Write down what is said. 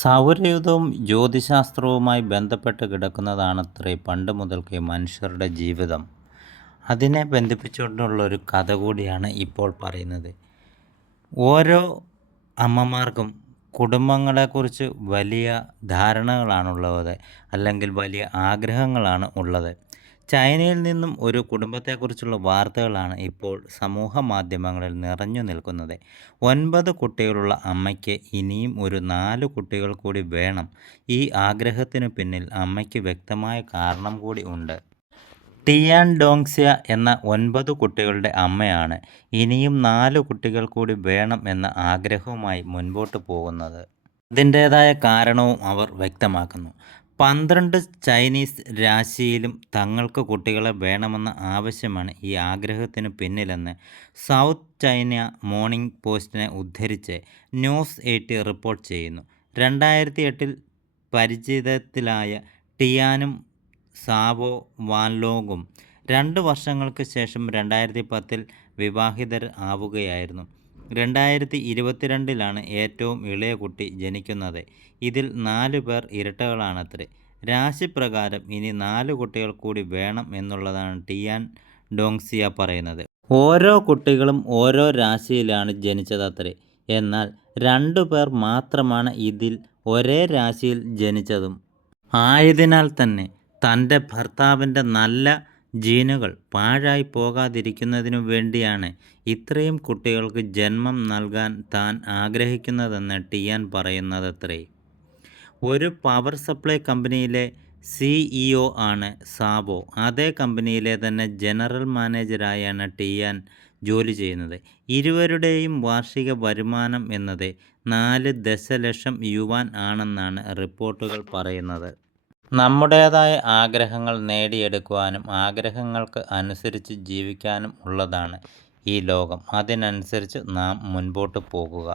സൗരയൂഥവും ജ്യോതിശാസ്ത്രവുമായി ബന്ധപ്പെട്ട് കിടക്കുന്നതാണത്രേ പണ്ട് മുതൽക്കേ മനുഷ്യരുടെ ജീവിതം. അതിനെ ബന്ധിപ്പിച്ചുകൊണ്ടുള്ളൊരു കഥ കൂടിയാണ് ഇപ്പോൾ പറയുന്നത്. ഓരോ അമ്മമാർക്കും കുടുംബങ്ങളെക്കുറിച്ച് വലിയ ധാരണകളാണുള്ളത്. അല്ലെങ്കിൽ വലിയ ആഗ്രഹങ്ങളാണ് ഉള്ളത്. ചൈനയിൽ നിന്നും ഒരു കുടുംബത്തെക്കുറിച്ചുള്ള വാർത്തകളാണ് ഇപ്പോൾ സമൂഹ മാധ്യമങ്ങളിൽ നിറഞ്ഞു നിൽക്കുന്നത്. ഒൻപത് കുട്ടികളുള്ള അമ്മയ്ക്ക് ഇനിയും ഒരു നാല് കുട്ടികൾ കൂടി വേണം. ഈ ആഗ്രഹത്തിനു പിന്നിൽ അമ്മയ്ക്ക് വ്യക്തമായ കാരണം കൂടി ഉണ്ട്. ടിയാൻ ഡോങ്സ്യ എന്ന ഒൻപത് കുട്ടികളുടെ അമ്മയാണ് ഇനിയും നാല് കുട്ടികൾ കൂടി വേണം എന്ന ആഗ്രഹവുമായി മുൻപോട്ട് പോകുന്നത്. അതിന്റേതായ കാരണവും അവർ വ്യക്തമാക്കുന്നു. പന്ത്രണ്ട് ചൈനീസ് രാശിയിലും തങ്ങൾക്ക് കുട്ടികളെ വേണമെന്ന ആവശ്യമാണ് ഈ ആഗ്രഹത്തിന് പിന്നിലെന്ന് സൗത്ത് ചൈന മോർണിംഗ് പോസ്റ്റിനെ ഉദ്ധരിച്ച് ന്യൂസ് എയ്റ്റ് റിപ്പോർട്ട് ചെയ്യുന്നു. രണ്ടായിരത്തി എട്ടിൽ പരിചിതത്തിലായ ടിയാനും സാവോ വാൻലോങ്ങും രണ്ട് വർഷങ്ങൾക്ക് ശേഷം രണ്ടായിരത്തി പത്തിൽ വിവാഹിതർ ആവുകയായിരുന്നു. രണ്ടായിരത്തി ഇരുപത്തിരണ്ടിലാണ് ഏറ്റവും ഇളയ കുട്ടി ജനിക്കുന്നത്. ഇതിൽ നാല് പേർ ഇരട്ടകളാണത്രേ. രാശിപ്രകാരം ഇനി നാല് കുട്ടികൾ കൂടി വേണം എന്നുള്ളതാണ് ടിയാൻ ഡോങ്സിയ പറയുന്നത്. ഓരോ കുട്ടികളും ഓരോ രാശിയിലാണ് ജനിച്ചതത്രേ. എന്നാൽ രണ്ടു പേർ മാത്രമാണ് ഇതിൽ ഒരേ രാശിയിൽ ജനിച്ചതും. ആയതിനാൽ തന്നെ തന്റെ ഭർത്താവിന്റെ നല്ല ജീനുകൾ പാഴായി പോകാതിരിക്കുന്നതിനു വേണ്ടിയാണ് ഇത്രയും കുട്ടികൾക്ക് ജന്മം നൽകാൻ താൻ ആഗ്രഹിക്കുന്നതെന്ന് ടിയാൻ പറയുന്നതത്രേ. ഒരു പവർ സപ്ലൈ കമ്പനിയിലെ സിഇഒ ആണ് സാബോ അതേ കമ്പനിയിലെ തന്നെ ജനറൽ മാനേജരായാണ് ടിയാൻ ജോലി ചെയ്യുന്നത്. ഇരുവരുടെയും വാർഷിക വരുമാനം എന്നത് നാല് ദശലക്ഷം യുവാൻ ആണെന്നാണ് റിപ്പോർട്ടുകൾ പറയുന്നത്. നമ്മുടേതായ ആഗ്രഹങ്ങൾ നേടിയെടുക്കുവാനും ആഗ്രഹങ്ങൾക്ക് അനുസരിച്ച് ജീവിക്കാനും ഉള്ളതാണ് ഈ ലോകം. അതിനനുസരിച്ച് നാം മുൻപോട്ട് പോകുക.